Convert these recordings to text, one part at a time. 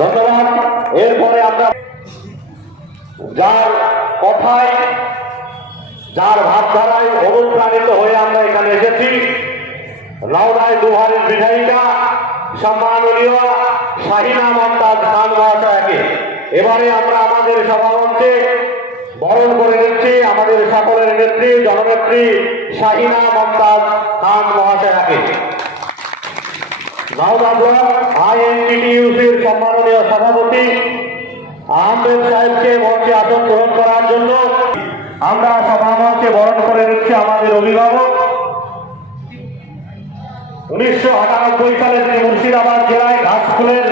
ধন্যবাদ। এরপরে আমরা যার কথায়, যার ভাবধারায় অনুপ্রাণিত হয়ে আমরা এখানে এসেছি। নওদায় দুহারের বিধায়িকা, সম্মাননীয় শাহিনা মমতাজ খান মহাশয়কে। এবারে আমরা আমাদের সভামঞ্চে বরণ করে নিচ্ছি আমাদের সকলের নেত্রী, জননেত্রী শাহিনা মমতাজ খান মহাশয়াকে। ব্লক আইএনটিটিউসির সম্মাননীয় সভাপতি আহমেদ সাহেবকে মঞ্চে আসন গ্রহণ করার জন্য আমরা সভামঞ্চে বরণ করে নিচ্ছি আমাদের অভিভাবক। উনিশশো আটানব্বই সালে তিনি মুর্শিদাবাদ জেলায় ঘাসফুলের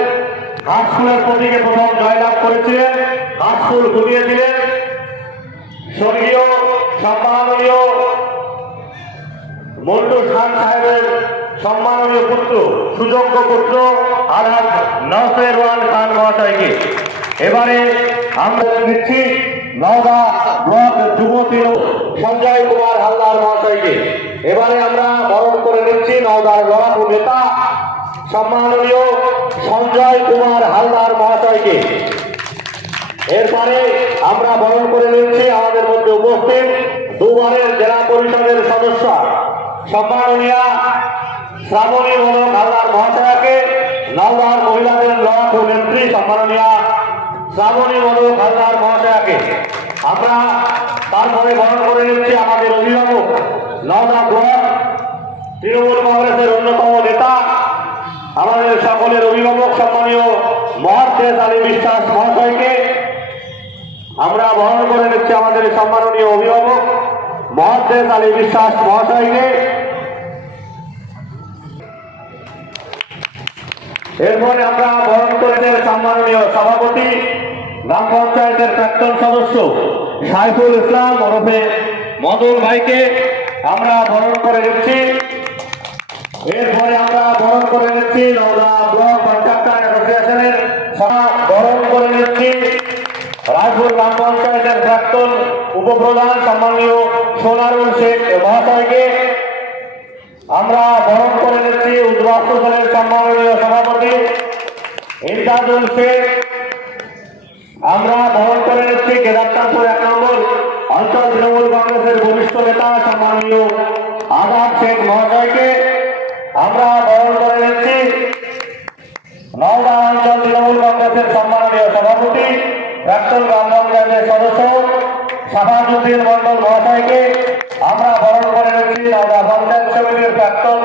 ঘাসফুলের প্রতীকে প্রথম জয়লাভ করেছিলেন ঘাসফুল ঘুরিয়েছিলেন স্বর্গীয় সম্মাননীয় মন্টু খান সাহেবের সম্মাননীয় পুত্র, সুযোগ্য পুত্র, আলহাজ নসের ওয়ান খান মহাশয়কে। এবারে আমরা নিচ্ছি নওদা ব্লক যুবতী সঞ্জয় কুমার হালদার মহাশয়কে। এবারে আমরা বরণ করে নিচ্ছি নওদার লড়াকু নেতা, সম্মাননীয় সঞ্জয় কুমার হালদার মহাশয়কে। এরপরে আমরা বরণ করে নিচ্ছি আমাদের মধ্যে উপস্থিত দুবারের জেলা পরিষদের সদস্য, সম্মাননীয়া শ্রাবণী মনোক হালদার মহাশয়াকে নওদার মহিলাদের লড়াকু নেত্রী সম্মাননীয়া শ্রাবণী মনোক হালদার মহাশয়াকে আমরা তারপরে বরণ করে নিচ্ছি আমাদের অভিভাবক নওদা ব্লক তৃণমূল কংগ্রেসের অন্যতম নেতা, আমাদের সকলের অভিভাবক সম্মানীয় মহাদেশ আলী বিশ্বাস মহাশয়কে। আমরা বহন করে নিচ্ছি আমাদের সম্মাননীয় অভিভাবক মহাদেশ আলী বিশ্বাস মহাশয়কে। এরপরে আমরা বরণ করে নেব সম্মাননীয় সভাপতি, গ্রাম পঞ্চায়েতের প্রাক্তন সদস্য সাইফুল ইসলাম ওরফে মদন ভাইকে আমরা বরণ করে নিচ্ছি। এরপরে আমরা বরণ করে নিচ্ছি নওদা ব্লক কন্ট্রাক্টর অ্যাসোসিয়েশনের বরণ করে নিচ্ছি রাজপুর গ্রাম পঞ্চায়েতের প্রাক্তন উপপ্রধান সম্মানীয় সোনারুল শেখ মহাশয়কে। আমরা বরণ করে নিচ্ছি উদ্বাস্ত দলের সম্মানীয় ইমদাদুল শেখ আমরা বরণ করে নিচ্ছি কেদারপুর এক নম্বর। অঞ্চল তৃণমূল কংগ্রেসের বরিষ্ঠ নেতা, সম্মানীয় আজাদ শেখ মহাশয়কে আমরা বরণ করে নিচ্ছি। নওদা অঞ্চল তৃণমূল কংগ্রেসের সম্মানীয় সভাপতি, প্রাক্তন গ্রাম সদস্য শাহাজুদ্দিন মন্ডল মহাশয়কে আমরা বরণ করে নিচ্ছি। নওদা পঞ্চায়েত সমিতির প্রাক্তন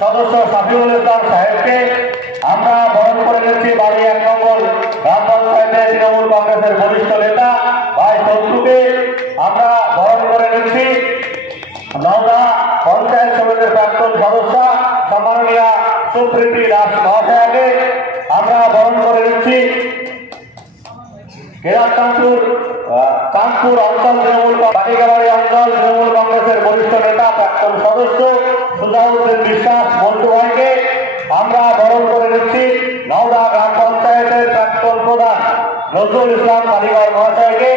সদস্য সাফিউল ইসলাম সাহেবকে বরণ বাড়ি এক ভাই শত্রুকে আমরা বরণ করে নিচ্ছি। পঞ্চায়েত সমিতির আমরা বরণ করে নিচ্ছি। কেরাকানপুর কানপুর অঞ্চল তৃণমূল পাটিকাবাড়ি অঞ্চল তৃণমূল কংগ্রেসের বরিষ্ঠ নেতা, প্রাক্তন সদস্য সুজাউদ্দিন বিশ্বাস মন্টু আমরা বরণ করে নিচ্ছি নওদা গ্রাম পঞ্চায়েতের প্রাক্তন প্রধান নজরুল ইসলাম কালীগড় মহাশয়কে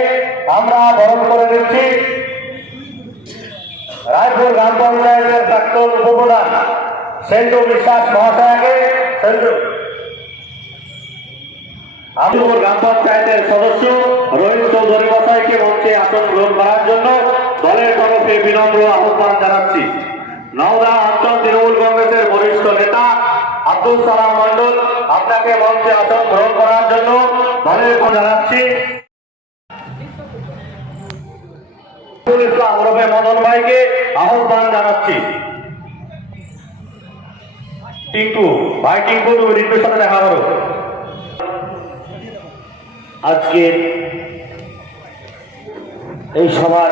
আমরা বরণ করে নিচ্ছি। রায়পুর গ্রাম পঞ্চায়েতের প্রাক্তন উপপ্রধান সেন্টু বিশ্বাস মহাশয়কে। সেন্টু। আমপুর গ্রাম পঞ্চায়েতের সদস্য রোহিত চৌধুরী মশাইকে মঞ্চে আসন গ্রহণ করার জন্য দলের তরফে বিনম্র আহ্বান জানাচ্ছি। নওদা অঞ্চল তৃণমূল কংগ্রেসের বরিষ্ঠ আব্দুল সালাম মন্ডল আপনাকে মঞ্চে আসন গ্রহণ করার জন্য তরফে জানাচ্ছি। ইসলাম ওরফে মদন ভাইকে আহ্বান জানাচ্ছি। টিঙ্কু, ভাই টিঙ্কু, তুমি রিন্টুর সাথে দেখা করো। আজকের এই সভার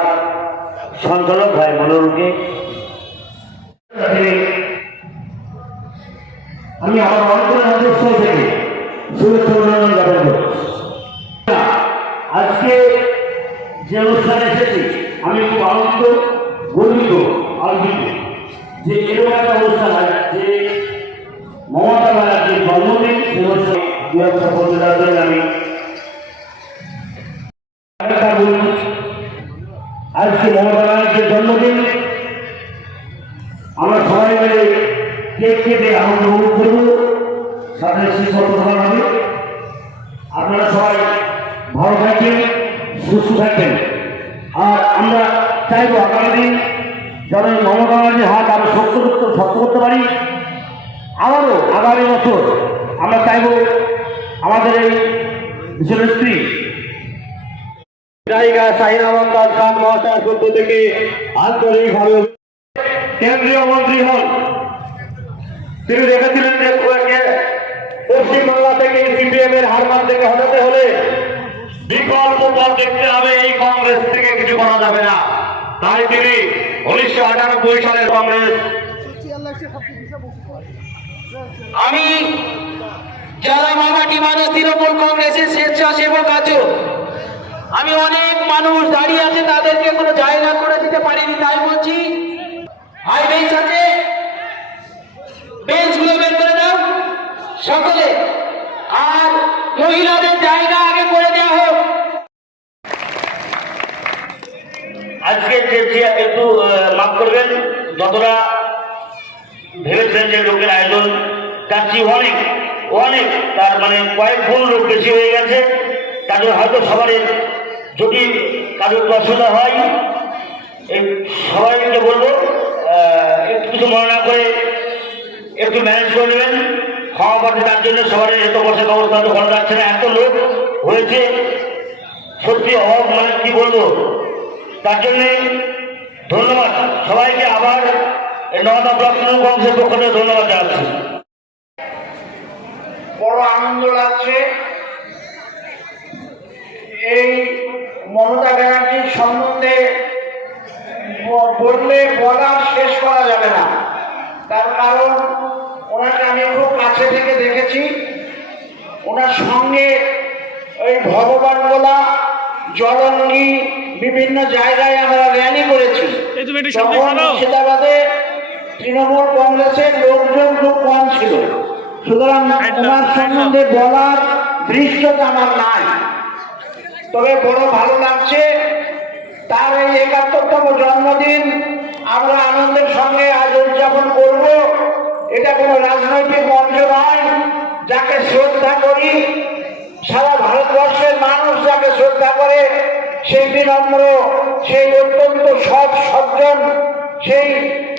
সঞ্চালক ভাই মনোরমকে আমি আমার অন্তরের অন্তঃস্থল থেকে শুভেচ্ছা অভিনন্দন জ্ঞাপন করছি আজকে যে অনুষ্ঠানে এসেছি, আমি খুব আনন্দ গর্বিত, আনন্দিত যে এরকম একটা অনুষ্ঠান যে মমতা ব্যানার্জির জন্মদিন, সে অনুষ্ঠানে দু বলতে আমি আজকে মমতা কেটে আনন্দ উপভোগ করব সাথে শিক্ষক প্রধান হবে আপনারা সবাই ভালো থাকবেন সুস্থ থাকবেন আর আমরা চাইব আগামী দিন যাতে মমতা ব্যানার্জির হাত আরও শক্ত শক্ত করতে পারি। আবারও আগামী বছর আমরা চাইব আমাদের এই বিশ্বনেত্রী জায়গা শাহিন আমন্তাজ খান মহাশয়ের থেকে আন্তরিকভাবে কেন্দ্রীয় মন্ত্রী হন। তিনি দেখেছিলেন যে কে- পশ্চিমবাংলা থেকে সিপিএম এর হারমান থেকে হটাতে হলে বিকল্প পথ দেখতে হবে, এই কংগ্রেস থেকে কিছু করা যাবে না। তাই তিনি উনিশশো আটানব্বই সালের কংগ্রেস। আমি যারা মামাটি মানুষ তৃণমূল কংগ্রেসের স্বেচ্ছাসেবক আছো, আমি অনেক মানুষ দাঁড়িয়ে আছে, তাদেরকে কোনো জায়গা করে দিতে পারিনি, তাই বলছি বেঞ্চ আছে বেঞ্চগুলো বের করে দাও। সকলে। আর মহিলাদের জায়গা আগে করে দেওয়া হোক। আজকে যে একটু মাফ করবেন, যতটা ভেবেছিলেন যে লোকের আয়োজন, তার চেয়ে অনেক অনেক, তার মানে কয়েক গুণ লোক বেশি হয়ে গেছে। তাদের হয়তো সবারই যদি কারোর অসুবিধা হয় সবাইকে বলব একটু কিছু মনে না করে একটু ম্যানেজ করে নেবেন। খাওয়া পাতে তার জন্য সবারই এত বসে তো করা যাচ্ছে না, এত লোক হয়েছে। সত্যি অভাব মানে কি বলব? তার জন্যে ধন্যবাদ সবাইকে আবার নওদা ব্লক কংগ্রেসের পক্ষ থেকে ধন্যবাদ জানাচ্ছি। বড় আনন্দ লাগছে। এই মমতা ব্যানার্জির সম্বন্ধে বললে বলার শেষ করা যাবে না। তার কারণ ওনাকে আমি খুব কাছে থেকে দেখেছি। ওনার সঙ্গে ওই ভগবান গোলা জলঙ্গি বিভিন্ন জায়গায় আমরা র্যালি করেছি। মুর্শিদাবাদে তৃণমূল কংগ্রেসের লোকজন খুব কম ছিল। সুতরাং ওনার সম্বন্ধে বলার দৃশ্যটা আমার নাই। তবে বড় ভালো লাগছে তার এই একাত্তরতম জন্মদিন আমরা আনন্দের সঙ্গে আজ উদযাপন করব। এটা কোনো রাজনৈতিক মঞ্চ নয়। যাকে শ্রদ্ধা করি, সারা ভারতবর্ষের মানুষ যাকে শ্রদ্ধা করে, সেই বিনম্র, সেই অত্যন্ত সৎ সজ্জন, সেই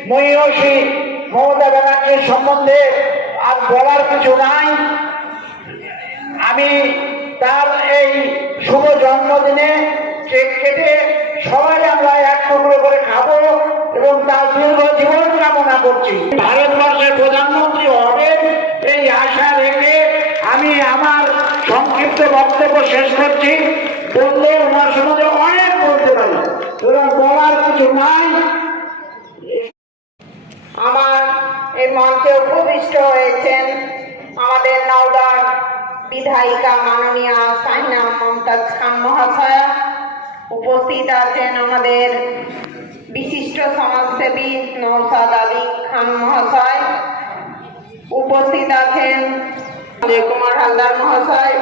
মহিষী মমতা ব্যানার্জির সম্বন্ধে আর বলার কিছু নাই। আমি তার এই শুভ জন্মদিনে কেটে সবাই আমরা এক টুকরো করে খাব এবং তার দীর্ঘ জীবন কামনা করছি। ভারতবর্ষের প্রধানমন্ত্রী হবেন এই আশা রেখে আমি আমার সংক্ষিপ্ত বক্তব্য শেষ করছি। বললে ওনার সম্বন্ধে অনেক বলতে পারি সুতরাং বলার কিছু নাই। আমার এই মঞ্চে উপবিষ্ট হয়েছেন আমাদের নওদার বিধায়িকা মাননীয়া সাইনা মমতাজ খান মহাশয়া। উপস্থিত আছেন আমাদের বিশিষ্ট সমাজসেবী নৌসাদ আলী খান মহাশয়। উপস্থিত আছেন কুমার হালদার মহাশয়।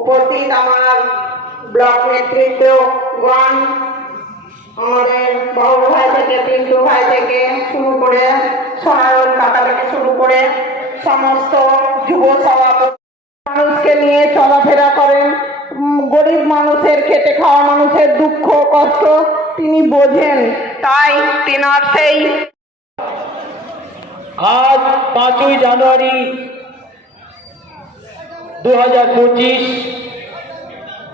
উপস্থিত আমার ব্লক নেতৃত্বগণ, আমাদের বড় ভাই থেকে, পিন্টু ভাই থেকে শুরু করে সোনারল কাকা থেকে শুরু করে সমস্ত যুব সভাপতি মানুষকে নিয়ে চলাফেরা গরিব মানুষের খেটে খাওয়া মানুষের দুঃখ কষ্ট তিনি বোঝেন। তাই তেনার সেই আজ পাঁচই জানুয়ারি দু হাজার পঁচিশ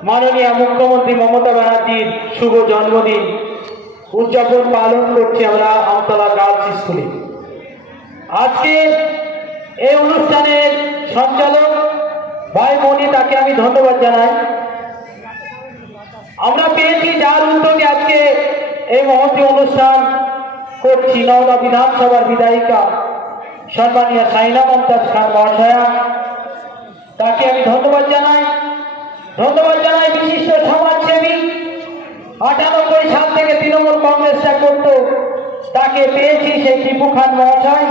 মাননীয় মুখ্যমন্ত্রী মমতা ব্যানার্জির শুভ জন্মদিন উদযাপন পালন করছি আমরা আমতলা গার্লস স্কুলে। আজকে এই অনুষ্ঠানের সঞ্চালক ভাই মনি তাকে আমি ধন্যবাদ জানাই। আমরা পেয়েছি যার উদ্যোগে আজকে এই মহতী অনুষ্ঠান করছি নওদা বিধানসভার বিধায়িকা সম্মানীয় সাইনা মমতাজ খান মহাশয়া। তাকে আমি ধন্যবাদ জানাই। ধন্যবাদ জানাই বিশিষ্ট সমাজসেবী। আটানব্বই সাল থেকে তৃণমূল কংগ্রেসটা করত, তাকে পেয়েছি সেই টিপু খান মহাশয়।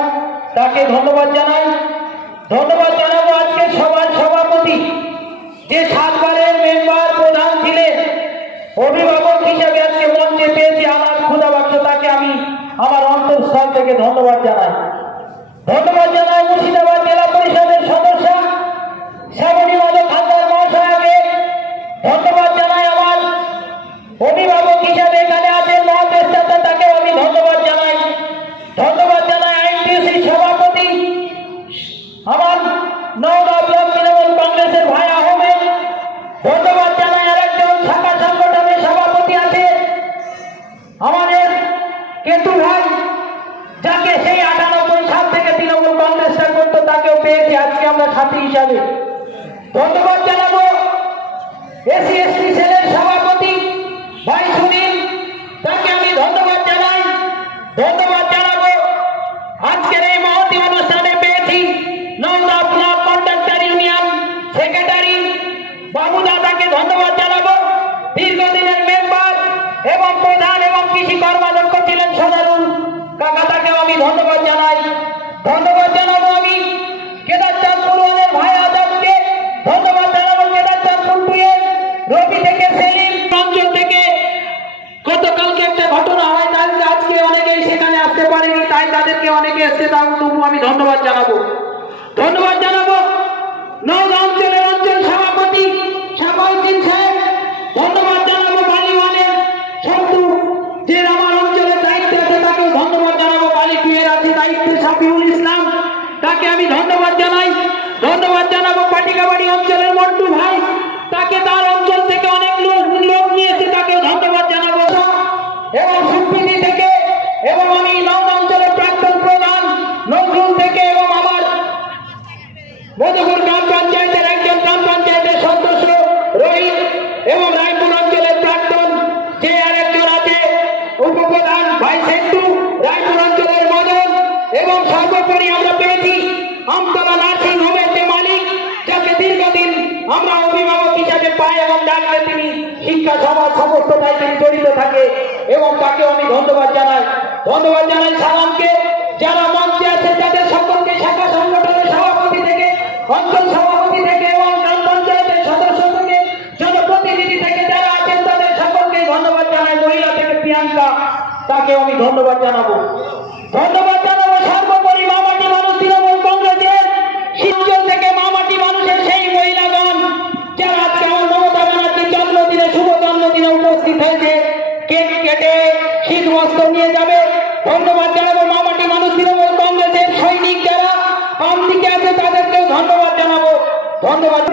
তাকে ধন্যবাদ জানাই। ধন্যবাদ জানাব আজকে সবার সভাপতি, যে সাতবারের মেম্বার প্রধান ছিলেন। অভিভাবক হিসেবে আজকে মঞ্চে পেয়েছি আমার ক্ষুদা বাক্স তাকে আমি আমার অন্তঃস্থল থেকে ধন্যবাদ জানাই। ধন্যবাদ ধন্যবাদ জানাব। দীর্ঘদিনের মেম্বার এবং প্রধান এবং কৃষি কর্মাধ্যক্ষ ছিলেন সোনারুল কাকা, তাকেও আমি ধন্যবাদ জানাই। ধন্যবাদ জানাব আমি আজকে অনেকেই সেখানে আসতে পারেনি, তাই তাদেরকে অনেকে এসছে, তাও আমি ধন্যবাদ জানাব। ধন্যবাদ জানাব। নওগাঁ আমি ধন্যবাদ জানাই। ধন্যবাদ জানাব পাটিকাবাড়ি অঞ্চলের মন্টু ভাই। তাকে তার ধন্যবাদ জানাব সর্বোপরি মামাটি মানুষের সেই মহিলাগণ যারা আজকে আমার উপস্থিত হয়েছে। কেক কেটে শীত বস্ত্র নিয়ে যাবে। ধন্যবাদ জানাব মামাটি মানুষ, তৃণমূল কংগ্রেসের সৈনিক যারা বাম দিকে আছে, তাদেরকেও ধন্যবাদ জানাব। ধন্যবাদ।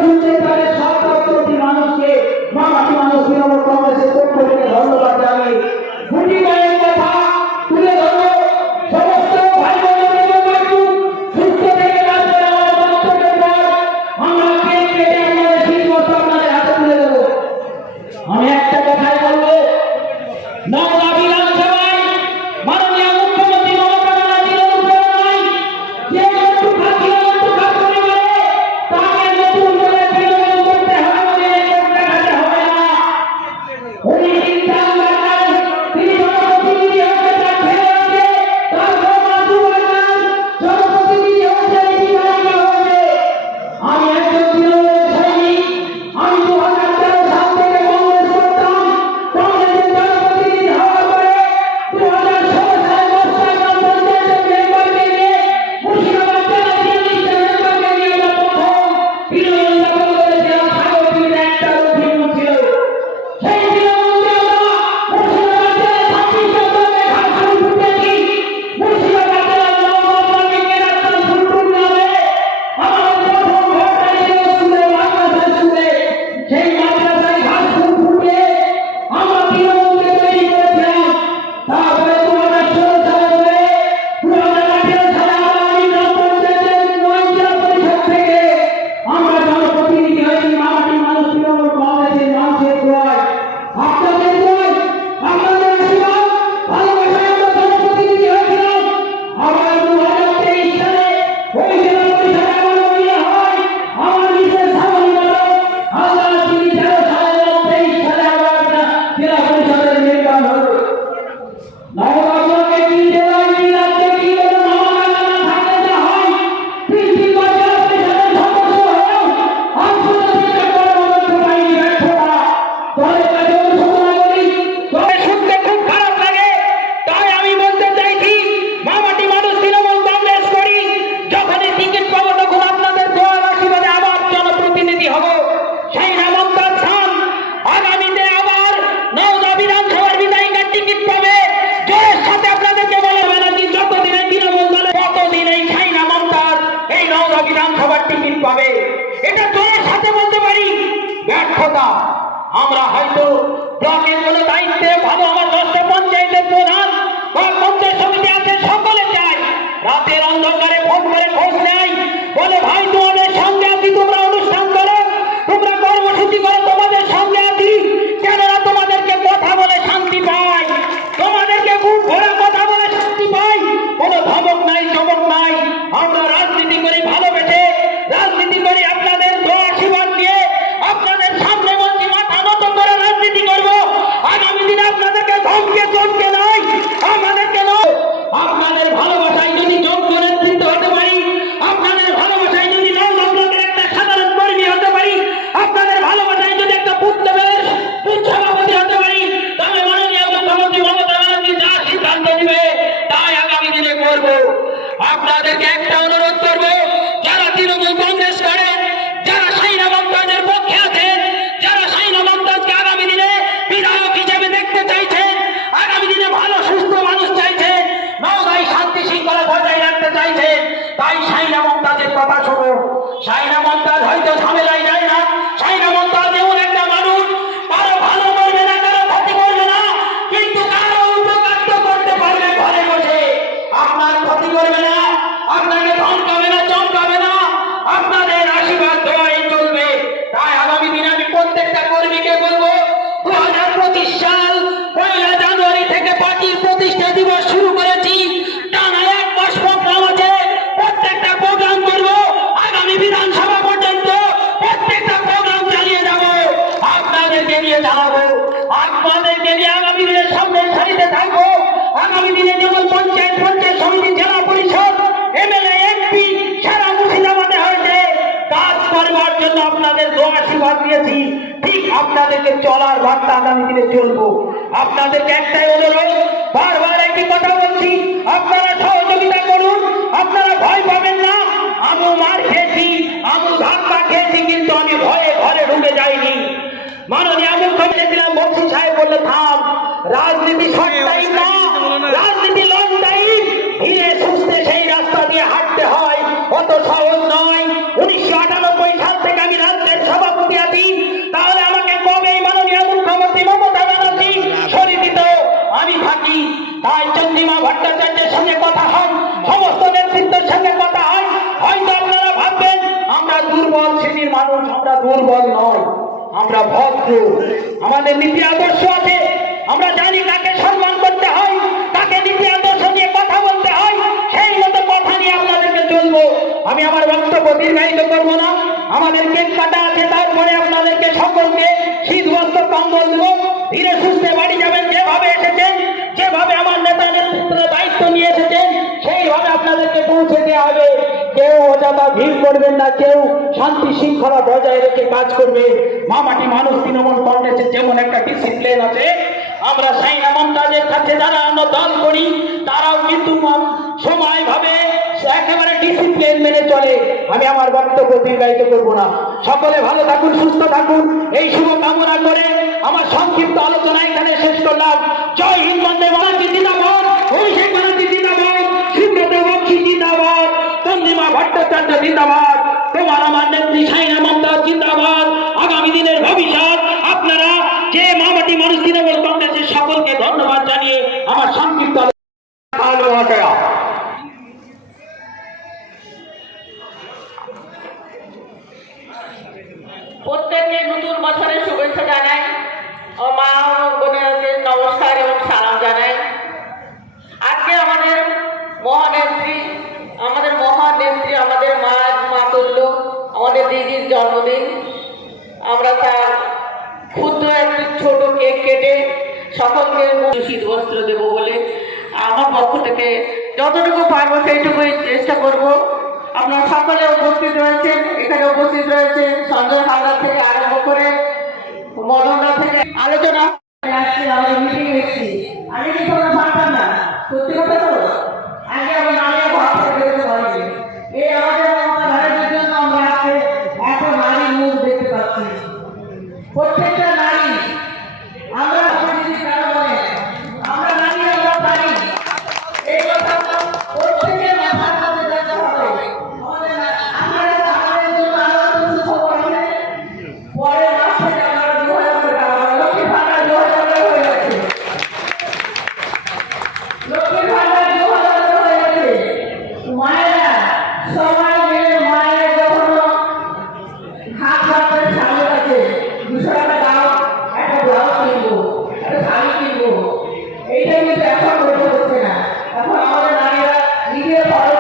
আগামী দিনে চলবো আপনাদেরকে একটাই অনুরোধ বারবার একটি কথা বলছি আপনারা সহযোগিতা করুন আপনারা ভয় পাবেন না। আমি মার খেয়েছি আমি ধাক্কা খেয়েছি কিন্তু আমি ভয়ে ঘরে ঢুকে যাইনি। মাননীয় মুখ্যমন্ত্রী ছিলাম বক্সি সাহেব বললে থাম রাজনীতি শর্ট টাইম না। রাজনীতি লং টাইম ধীরে সুস্থে সেই রাস্তা দিয়ে হাঁটতে হয়। অত সহজ নয় উনিশশো আটানব্বই সাল থেকে আমি রাজ্যের সভাপতি আছি তাহলে আমাকে কবে এই মাননীয় মুখ্যমন্ত্রী মমতা ব্যানার্জি সরিয়ে দিত আমি থাকি তাই চন্দ্রিমা সঙ্গে কথা হয়, সমস্ত নেতৃত্বের সঙ্গে কথা হয়, হয়তো আপনারা ভাববেন, আমরা দুর্বল শ্রেণির মানুষ, আমরা দুর্বল নয় আমরা ভদ্র। আমাদের নীতি আদর্শ আছে, আমরা জানি কাকে সম্মান করতে হয়, কাকে নীতি আদর্শ নিয়ে কথা বলতে হয়, সেই মতো কথা নিয়ে আপনাদেরকে চলবো। আমি আমার বক্তব্য দীর্ঘায়িত করব না, আমাদের কেক কাটা আছে, তারপরে আপনাদেরকে সকলকে শীত বস্ত্র কম্বল দেবো। ধীরে সুস্থে বাড়ি যাবেন, যেভাবে এসেছেন যেভাবে আমার নেতা নেতৃত্বের দায়িত্ব নিয়ে এসেছেন, সেইভাবে আপনাদেরকে পৌঁছে দেওয়া হবে। কেউ অযথা ভিড় করবেন না, কেউ শান্তি শৃঙ্খলা বজায় রেখে কাজ করবে মামাটি মানুষ তৃণমূল কংগ্রেসের যেমন একটা ডিসিপ্লিন আছে, আমরা সাইনা মমতাজের কাছে যারা আমরা দল করি, তারাও কিন্তু ম- সময় ভাবে একেবারে ডিসিপ্লিন মেনে চলে। আমি আমার বক্তব্য দীর্ঘায়িত করব না। সকলে ভালো থাকুন, সুস্থ থাকুন। এই শুভ কামনা করে আমার সংক্ষিপ্ত আলোচনা এখানে শেষ করলাম। জয় হিন্দ, বন্দে মাতাজি জিন্দাবাদ। অভিষেক ব্যানার্জি, জিন্দাবাদ। বক্সি জিন্দাবাদ। চন্দ্রিমা ভট্টাচার্য, জিন্দাবাদ। তোমার আমার নেত্রী, সাইনা মমতাজ জিন্দাবাদ আগামী দিনের ভবিষ্যৎ আপনারা যে মামাটি মানুষ তৃণমূল কংগ্রেসের সকলকে ধন্যবাদ জানিয়ে আমার সংক্ষিপ্ত আলোচনা মহাশয়া প্রত্যেককে নতুন বছরের শুভেচ্ছা জানাই ও মা ও বোনেরকে নমস্কার এবং সালাম জানাই আজকে আমাদের মহানেত্রী আমাদের মহানেত্রী আমাদের মা মাতুল্য আমাদের দিদির জন্মদিন আমরা তার ক্ষুদ্র একটি ছোট কেক কেটে সকলকে শীত বস্ত্র দেবো বলে আমার পক্ষ থেকে যতটুকু পারব সেইটুকুই চেষ্টা করব আপনারা সকলে উপস্থিত রয়েছেন এখানে উপস্থিত রয়েছে সঞ্জয় হালদার থেকে আরম্ভ করে মদনদা থেকে আলোচনা আসছি আমাদের মিটিং এসছি আমি কিন্তু আমরা দিয়ে পারো।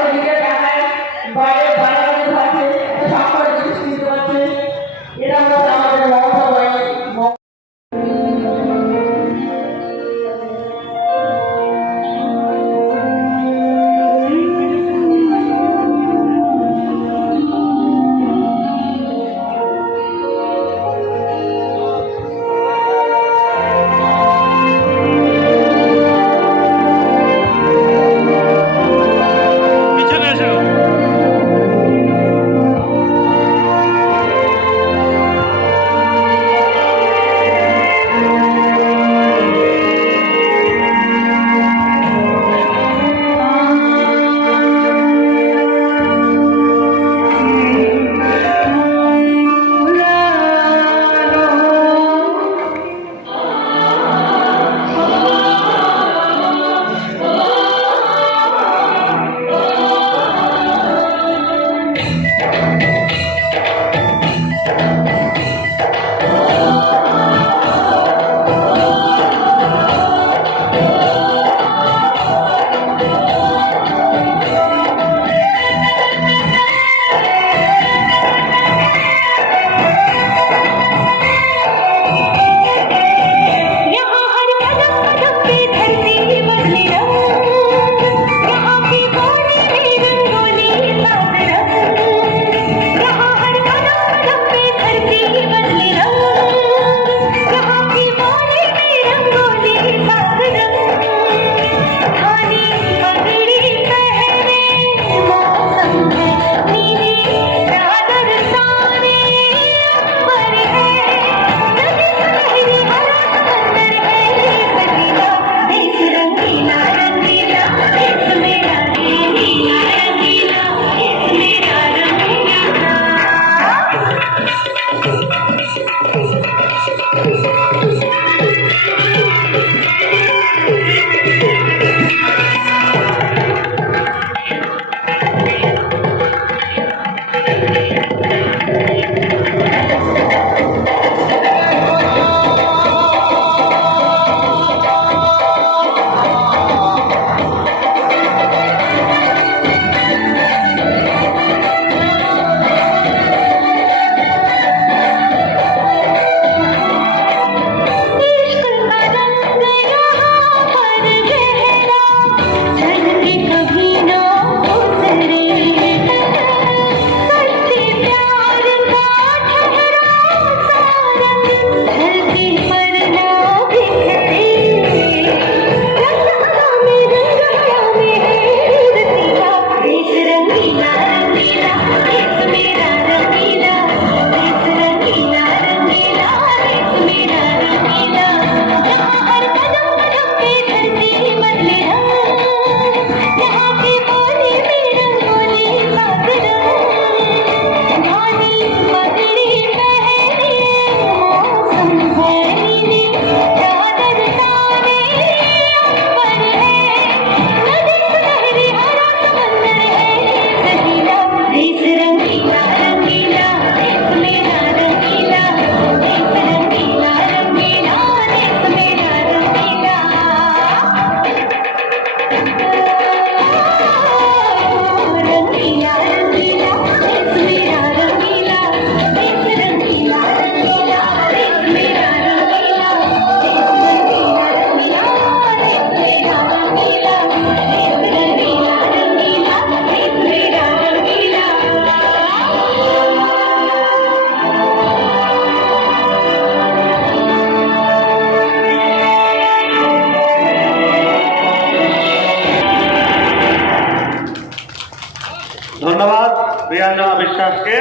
বিশ্বাসকে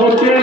করছেন।